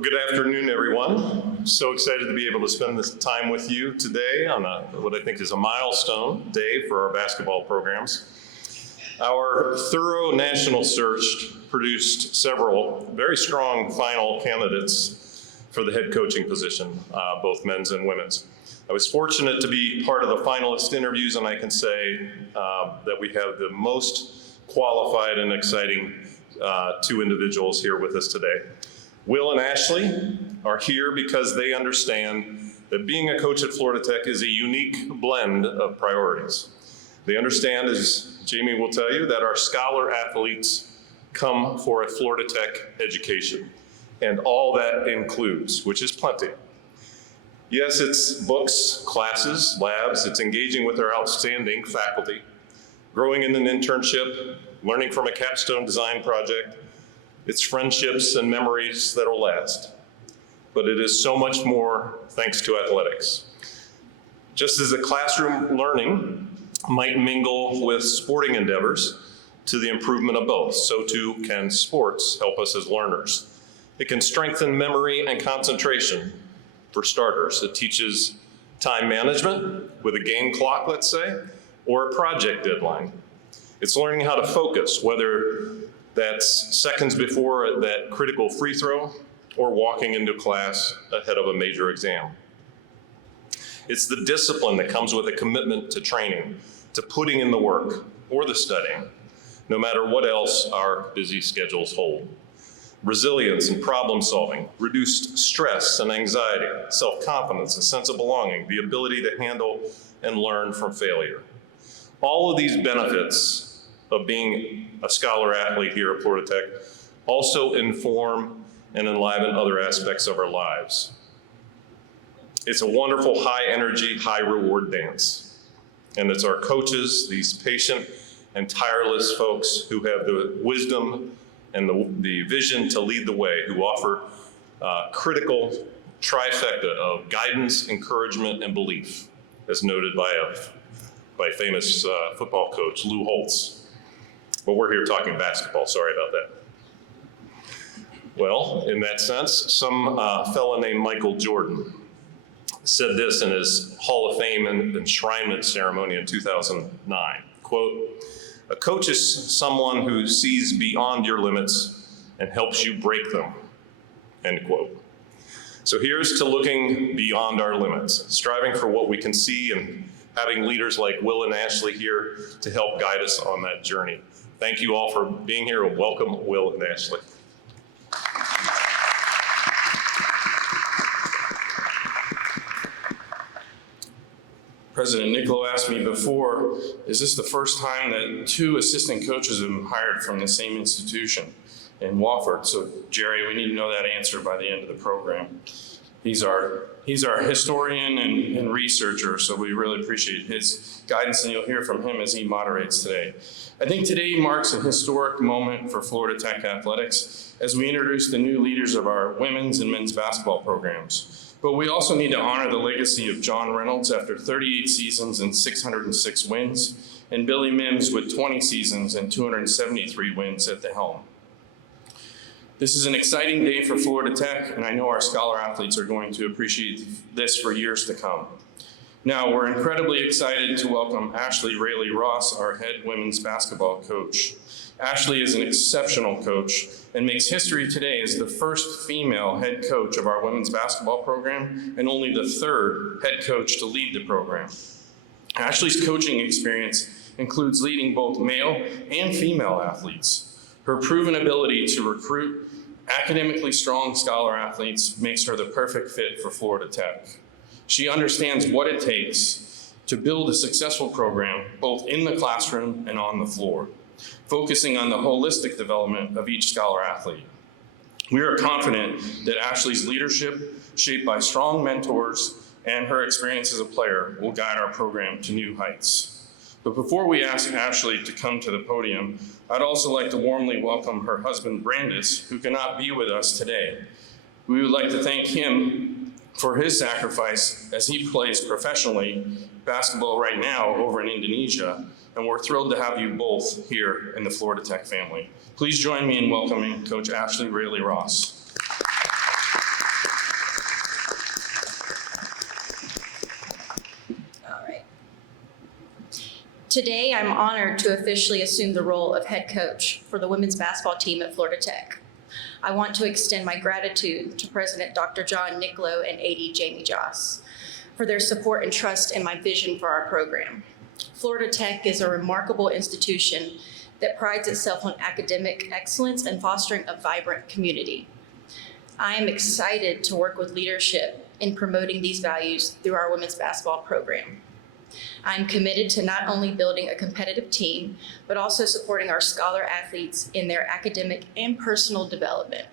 Well, good afternoon, everyone. I'm so excited to be able to spend this time with you today on what I think is a milestone day for our basketball programs. Our thorough national search produced several very strong final candidates for the head coaching position, both men's and women's. I was fortunate to be part of the finalist interviews, and I can say that we have the most qualified and exciting two individuals here with us today. Will and Ashley are here because they understand that being a coach at Florida Tech is a unique blend of priorities. They understand, as Jamie will tell you, that our scholar athletes come for a Florida Tech education, and all that includes, which is plenty. Yes, it's books, classes, labs, it's engaging with our outstanding faculty, growing in an internship, learning from a capstone design project. It's friendships and memories that'll last. But it is so much more thanks to athletics. Just as a classroom learning might mingle with sporting endeavors to the improvement of both, so too can sports help us as learners. It can strengthen memory and concentration. For starters, it teaches time management with a game clock, let's say, or a project deadline. It's learning how to focus, whether that's seconds before that critical free throw or walking into class ahead of a major exam. It's the discipline that comes with a commitment to training, to putting in the work or the studying, no matter what else our busy schedules hold. Resilience and problem solving, reduced stress and anxiety, self-confidence, a sense of belonging, the ability to handle and learn from failure. All of these benefits of being a scholar athlete here at Florida Tech also inform and enliven other aspects of our lives. It's a wonderful high energy, high reward dance. And it's our coaches, these patient and tireless folks who have the wisdom and the vision to lead the way, who offer critical trifecta of guidance, encouragement, and belief, as noted by famous football coach Lou Holtz. But we're here talking basketball, sorry about that. Well, in that sense, some fella named Michael Jordan said this in his Hall of Fame enshrinement ceremony in 2009, quote, "A coach is someone who sees beyond your limits and helps you break them," end quote. So here's to looking beyond our limits, striving for what we can see, and having leaders like Will and Ashley here to help guide us on that journey. Thank you all for being here, and welcome Will and Ashley. President Niccolo asked me before, is this the first time that two assistant coaches have been hired from the same institution in Wofford? So Jerry, we need to know that answer by the end of the program. He's our historian and researcher, so we really appreciate his guidance, and you'll hear from him as he moderates today. I think today marks a historic moment for Florida Tech athletics as we introduce the new leaders of our women's and men's basketball programs. But we also need to honor the legacy of John Reynolds after 38 seasons and 606 wins, and Billy Mims with 20 seasons and 273 wins at the helm. This is an exciting day for Florida Tech, and I know our scholar athletes are going to appreciate this for years to come. Now, we're incredibly excited to welcome Ashley Raley-Ross, our head women's basketball coach. Ashley is an exceptional coach and makes history today as the first female head coach of our women's basketball program and only the third head coach to lead the program. Ashley's coaching experience includes leading both male and female athletes. Her proven ability to recruit academically strong scholar athletes makes her the perfect fit for Florida Tech. She understands what it takes to build a successful program, both in the classroom and on the floor, focusing on the holistic development of each scholar athlete. We are confident that Ashley's leadership, shaped by strong mentors and her experience as a player, will guide our program to new heights. But before we ask Ashley to come to the podium, I'd also like to warmly welcome her husband, Brandis, who cannot be with us today. We would like to thank him for his sacrifice as he plays professionally basketball right now over in Indonesia, and we're thrilled to have you both here in the Florida Tech family. Please join me in welcoming Coach Ashley Raley-Ross. Today, I'm honored to officially assume the role of head coach for the women's basketball team at Florida Tech. I want to extend my gratitude to President Dr. John Nicklow and AD Jamie Joss for their support and trust in my vision for our program. Florida Tech is a remarkable institution that prides itself on academic excellence and fostering a vibrant community. I am excited to work with leadership in promoting these values through our women's basketball program. I'm committed to not only building a competitive team, but also supporting our scholar athletes in their academic and personal development.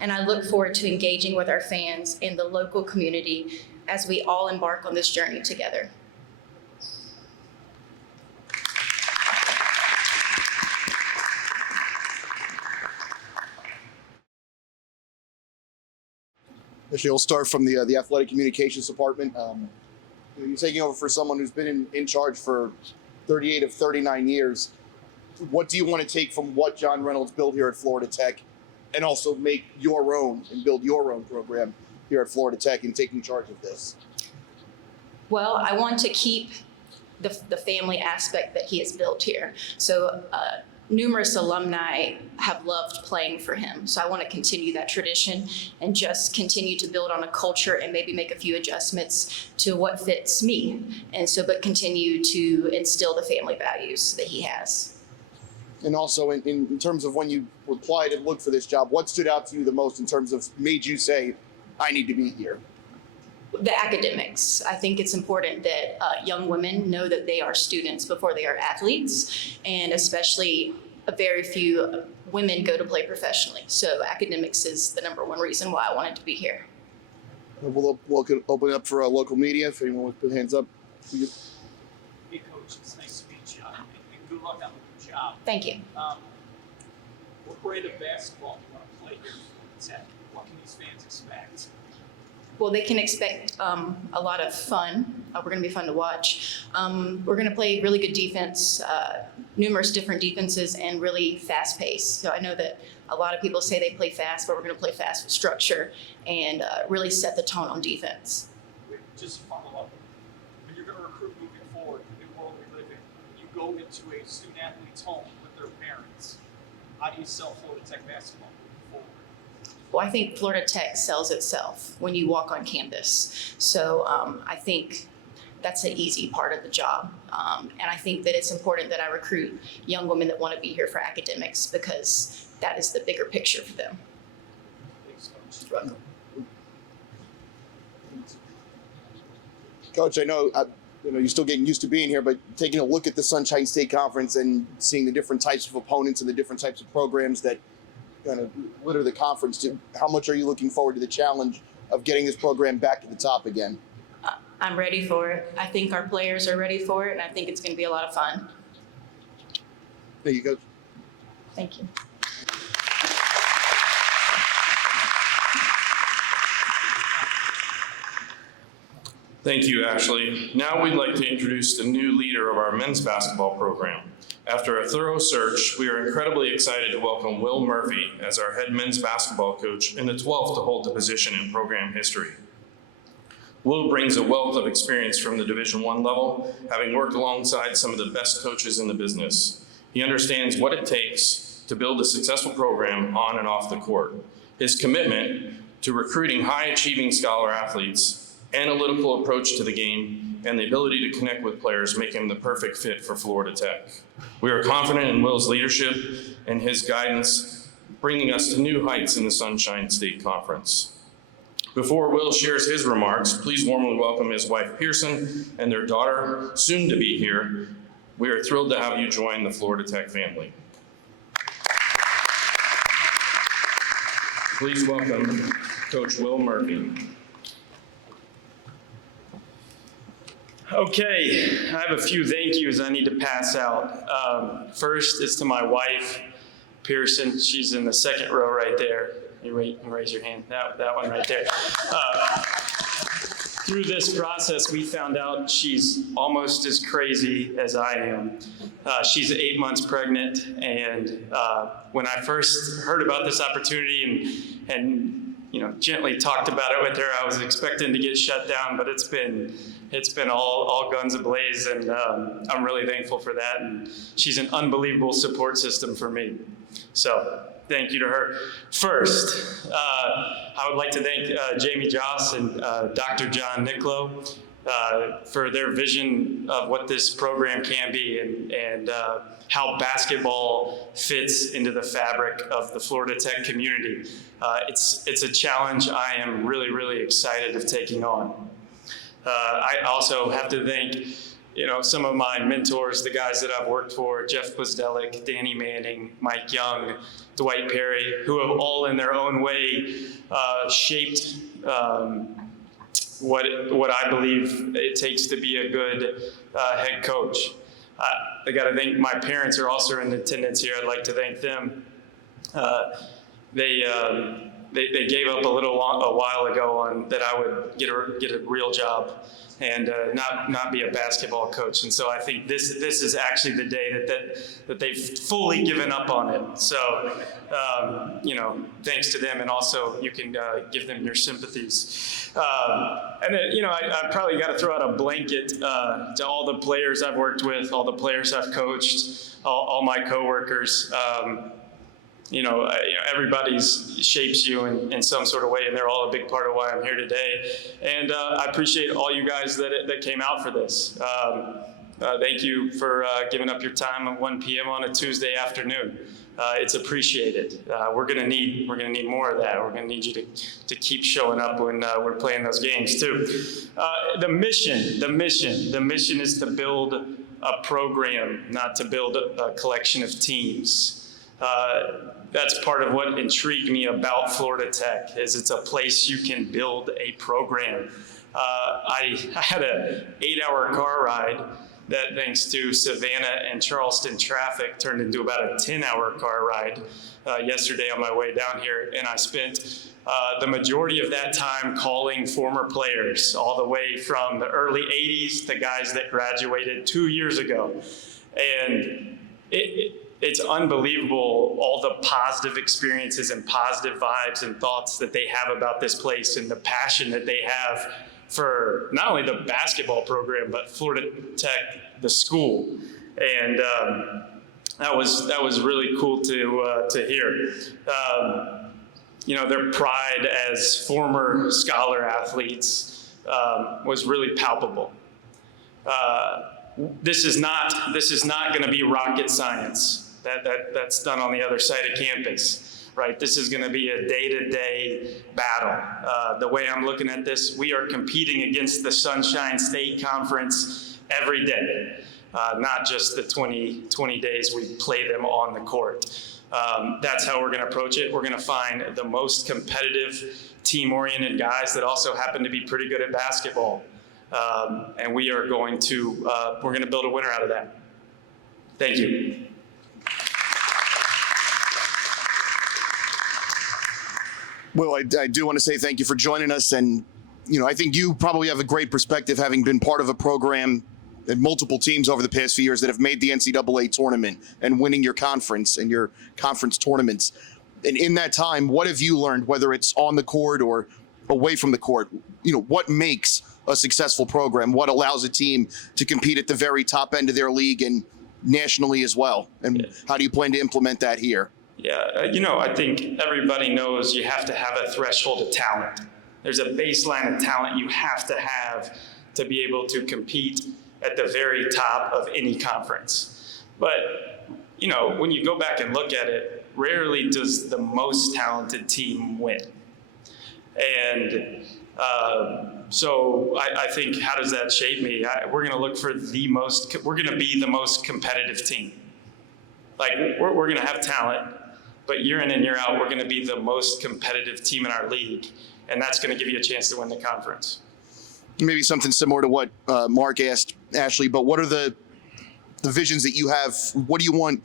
And I look forward to engaging with our fans and the local community as we all embark on this journey together. Actually, we'll start from the athletic communications department. You're taking over for someone who's been in charge for 38 of 39 years. What do you want to take from what John Reynolds built here at Florida Tech and also make your own and build your own program here at Florida Tech and taking charge of this? Well, I want to keep the family aspect that he has built here. So numerous alumni have loved playing for him. So I want to continue that tradition and just continue to build on a culture and maybe make a few adjustments to what fits me. But continue to instill the family values that he has. And also in terms of when you applied and looked for this job, what stood out to you the most in terms of made you say, I need to be here? The academics. I think it's important that young women know that they are students before they are athletes, and especially very few women go to play professionally. So academics is the number one reason why I wanted to be here. We'll open it up for local media. If anyone wants to put hands up. Hey, Coach, it's nice to meet you, and good luck on the job. Thank you. What brand of basketball do you want to play here at Tech? What can these fans expect? Well, they can expect a lot of fun. We're going to be fun to watch. We're going to play really good defense, numerous different defenses, and really fast pace. So I know that a lot of people say they play fast, but we're going to play fast with structure and really set the tone on defense. Just to follow up, when you're going to recruit moving forward in the world we live in, you go into a student athlete's home with their parents. How do you sell Florida Tech basketball moving forward? Well, I think Florida Tech sells itself when you walk on campus. So I think that's an easy part of the job. And I think that it's important that I recruit young women that want to be here for academics because that is the bigger picture for them. Thanks, Coach. You're welcome. Coach, I know you're still getting used to being here, but taking a look at the Sunshine State Conference and seeing the different types of opponents and the different types of programs that kind of litter the conference, how much are you looking forward to the challenge of getting this program back to the top again? I'm ready for it. I think our players are ready for it, and I think it's going to be a lot of fun. There you go. Thank you. Thank you, Ashley. Now we'd like to introduce the new leader of our men's basketball program. After a thorough search, we are incredibly excited to welcome Will Murphy as our head men's basketball coach and the 12th to hold the position in program history. Will brings a wealth of experience from the Division I level, having worked alongside some of the best coaches in the business. He understands what it takes to build a successful program on and off the court. His commitment to recruiting high-achieving scholar athletes, analytical approach to the game, and the ability to connect with players make him the perfect fit for Florida Tech. We are confident in Will's leadership and his guidance, bringing us to new heights in the Sunshine State Conference. Before Will shares his remarks, please warmly welcome his wife Pearson and their daughter, soon to be here. We are thrilled to have you join the Florida Tech family. Please welcome Coach Will Murphy. Okay, I have a few thank yous I need to pass out. First is to my wife, Pearson. She's in the second row right there. You raise your hand, that one right there. Through this process, we found out she's almost as crazy as I am. She's 8 months pregnant, and when I first heard about this opportunity and gently talked about it with her. I was expecting to get shut down, but it's been all guns ablaze, and I'm really thankful for that. And she's an unbelievable support system for me. So thank you to her. First, I would like to thank Jamie Joss and Dr. John Nicklow for their vision of what this program can be and how basketball fits into the fabric of the Florida Tech community. It's a challenge I am really, really excited of taking on. I also have to thank some of my mentors, the guys that I've worked for, Jeff Plisdelic, Danny Manning, Mike Young, Dwight Perry, who have all in their own way shaped what I believe it takes to be a good head coach. I got to thank my parents are also in attendance here. I'd like to thank them. They gave up a while ago on that I would get a real job and not be a basketball coach. And so I think this is actually the day that they've fully given up on it. So thanks to them, and also you can give them your sympathies. And then I probably got to throw out a blanket to all the players I've worked with, all the players I've coached, all my coworkers. Everybody shapes you in some sort of way, and they're all a big part of why I'm here today. And I appreciate all you guys that came out for this. Thank you for giving up your time at 1 p.m. on a Tuesday afternoon. It's appreciated. We're gonna need more of that. We're gonna need you to keep showing up when we're playing those games too. The mission is to build a program, not to build a collection of teams. That's part of what intrigued me about Florida Tech, is it's a place you can build a program. I had an 8-hour car ride that, thanks to Savannah and Charleston traffic, turned into about a 10-hour car ride yesterday on my way down here. And I spent the majority of that time calling former players, all the way from the early 80s to guys that graduated 2 years ago. And it's unbelievable, all the positive experiences and positive vibes and thoughts that they have about this place, and the passion that they have for not only the basketball program, but Florida Tech, the school. And that was really cool to hear. Their pride as former scholar athletes was really palpable. This is not going to be rocket science. That's done on the other side of campus, right? This is going to be a day-to-day battle. The way I'm looking at this, we are competing against the Sunshine State Conference every day, not just the 20 days we play them on the court. That's how we're going to approach it. We're going to find the most competitive, team-oriented guys that also happen to be pretty good at basketball. And we're going to build a winner out of that. Thank you. Well, I do want to say thank you for joining us. And, I think you probably have a great perspective, having been part of a program and multiple teams over the past few years that have made the NCAA tournament and winning your conference and your conference tournaments. And in that time, what have you learned, whether it's on the court or away from the court? What makes a successful program? What allows a team to compete at the very top end of their league and nationally as well? And how do you plan to implement that here? Yeah, I think everybody knows you have to have a threshold of talent. There's a baseline of talent you have to be able to compete at the very top of any conference. But, when you go back and look at it, rarely does the most talented team win. And so I think, how does that shape me? We're going to look for we're going to be the most competitive team. Like, we're going to have talent, but year in and year out, we're going to be the most competitive team in our league. And that's going to give you a chance to win the conference. Maybe something similar to what Mark asked Ashley, but what are the visions that you have? What do you want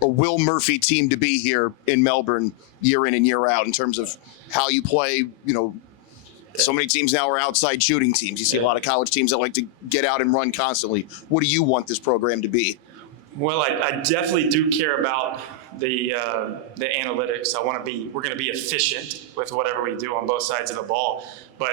a Will Murphy team to be here in Melbourne year in and year out, in terms of how you play? So many teams now are outside shooting teams. You see a lot of college teams that like to get out and run constantly. What do you want this program to be? Well, I definitely do care about the analytics. We're going to be efficient with whatever we do on both sides of the ball. But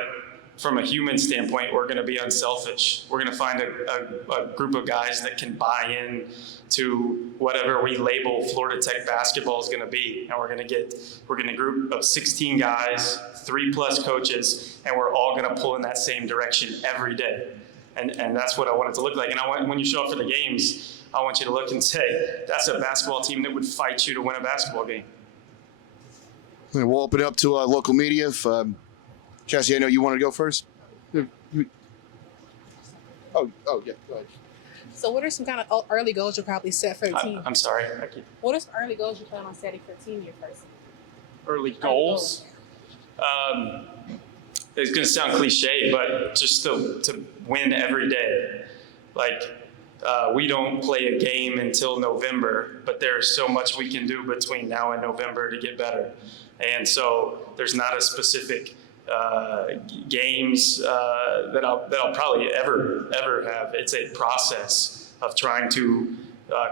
from a human standpoint, we're going to be unselfish. We're going to find a group of guys that can buy in to whatever we label Florida Tech basketball is going to be. And we're going to group of 16 guys, 3+ coaches, and we're all going to pull in that same direction every day. And that's what I want it to look like. And when you show up for the games, I want you to look and say, that's a basketball team that would fight you to win a basketball game. And we'll open it up to local media. If, Jesse, I know you want to go first. Oh, yeah, go ahead. So what are some kind of early goals you'll probably set for the team? I'm sorry. What are some early goals you plan on setting for the team your first season? Early goals. It's going to sound cliche, but just to win every day. We don't play a game until November, but there's so much we can do between now and November to get better. And so there's not a specific games that I'll probably ever have. It's a process of trying to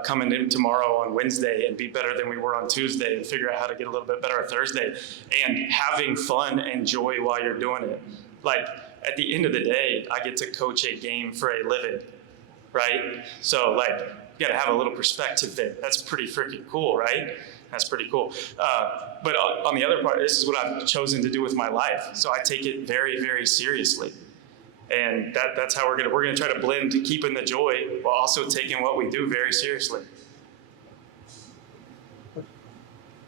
come in tomorrow on Wednesday and be better than we were on Tuesday and figure out how to get a little bit better on Thursday and having fun and joy while you're doing it. At the end of the day, I get to coach a game for a living, right? So you got to have a little perspective there. That's pretty freaking cool, right? That's pretty cool. But on the other part, this is what I've chosen to do with my life. So I take it very, very seriously. And that's how we're gonna try to blend keeping the joy while also taking what we do very seriously.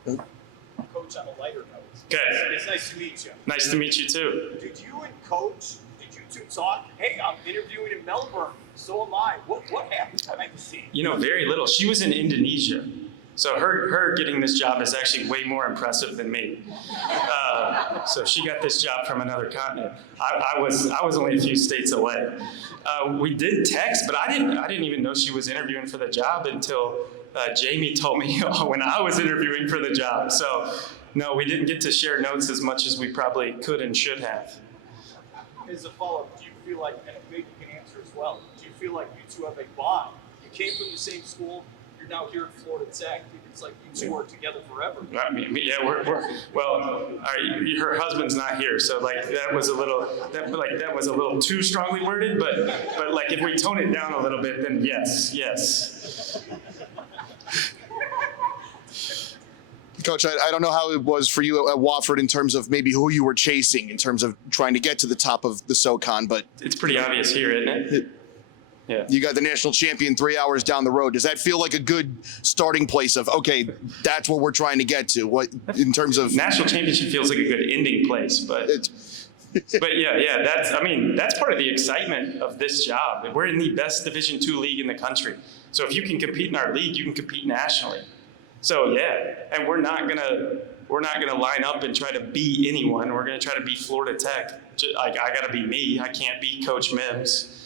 Coach, on a lighter note. Okay. It's nice to meet you. Nice to meet you too. Did you and Coach, did you two talk? Hey, I'm interviewing in Melbourne. So am I. What happened behind the scenes? Very little. She was in Indonesia. So her getting this job is actually way more impressive than me. So she got this job from another continent. I was only a few states away. We did text, but I didn't even know she was interviewing for the job until Jamie told me when I was interviewing for the job. So no, we didn't get to share notes as much as we probably could and should have. As a follow-up, do you feel like, and maybe you can answer as well, do you feel like you two have a bond? You came from the same school. Now here at Florida Tech, it's like you two work together forever. I mean, yeah, her husband's not here, so that was a little too strongly worded, but if we tone it down a little bit, then yes. Coach, I don't know how it was for you at Wofford in terms of maybe who you were chasing in terms of trying to get to the top of the SoCon, but it's pretty obvious here, isn't it? Yeah. You got the national champion 3 hours down the road. Does that feel like a good starting place of, okay, that's what we're trying to get to? What in terms of national championship feels like a good ending place, but yeah, that's part of the excitement of this job. We're in the best Division II league in the country. So if you can compete in our league, you can compete nationally. So yeah, and we're not gonna line up and try to be anyone. We're gonna try to be Florida Tech. I gotta be me. I can't be Coach Mims.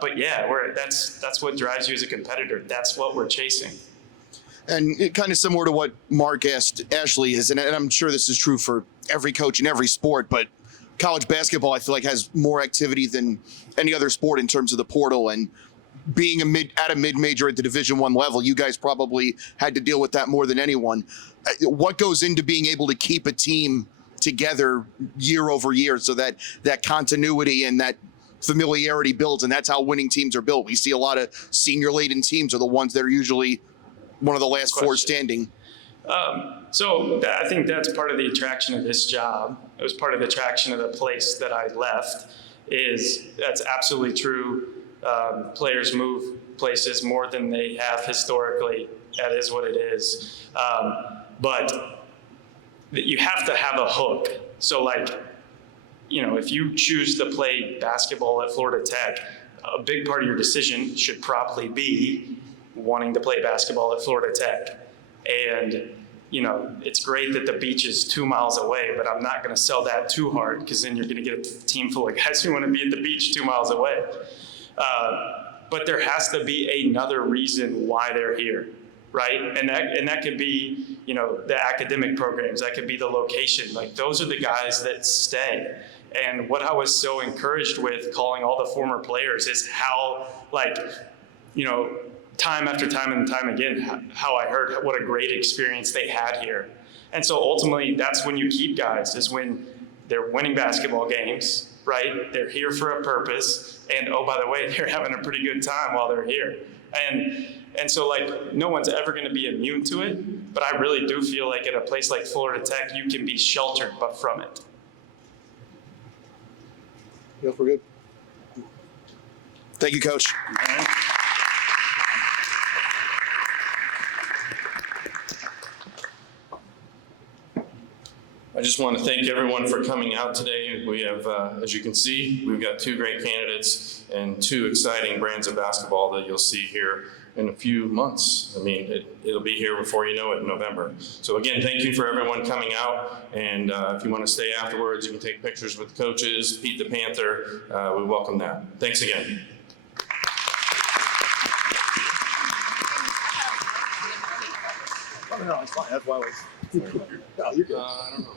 But yeah, that's what drives you as a competitor. That's what we're chasing. And it kind of similar to what Mark asked Ashley is, and I'm sure this is true for every coach in every sport, but college basketball, I feel like, has more activity than any other sport in terms of the portal. And being at a mid-major at the Division I level, you guys probably had to deal with that more than anyone. What goes into being able to keep a team together year over year so that continuity and that familiarity builds, and that's how winning teams are built? We see a lot of senior-laden teams are the ones that are usually one of the last four standing. So I think that's part of the attraction of this job. It was part of the attraction of the place that I left. That's absolutely true. Players move places more than they have historically. That is what it is. But you have to have a hook. So if you choose to play basketball at Florida Tech, a big part of your decision should probably be wanting to play basketball at Florida Tech. And, it's great that the beach is 2 miles away, but I'm not going to sell that too hard, because then you're going to get a team full of guys who want to be at the beach 2 miles away. But there has to be another reason why they're here, right? And that could be, the academic programs. That could be the location. Those are the guys that stay. And what I was so encouraged with calling all the former players is how, time after time and time again how I heard what a great experience they had here. And so ultimately, that's when you keep guys, is when they're winning basketball games, right? They're here for a purpose, and oh, by the way, they're having a pretty good time while they're here. And so, like, no one's ever going to be immune to it, but I really do feel like at a place like Florida Tech, you can be sheltered but from it. Yep, we're good. Thank you, Coach. All right? I just want to thank everyone for coming out today. We have, as you can see, we've got 2 great candidates and 2 exciting brands of basketball that you'll see here in a few months. I mean, it'll be here before you know it in November. So again, thank you for everyone coming out. And if you want to stay afterwards, you can take pictures with the coaches, Pete the Panther. We welcome that. Thanks again. Oh, no, it's fine. That's why I was. No, you're good. I don't know.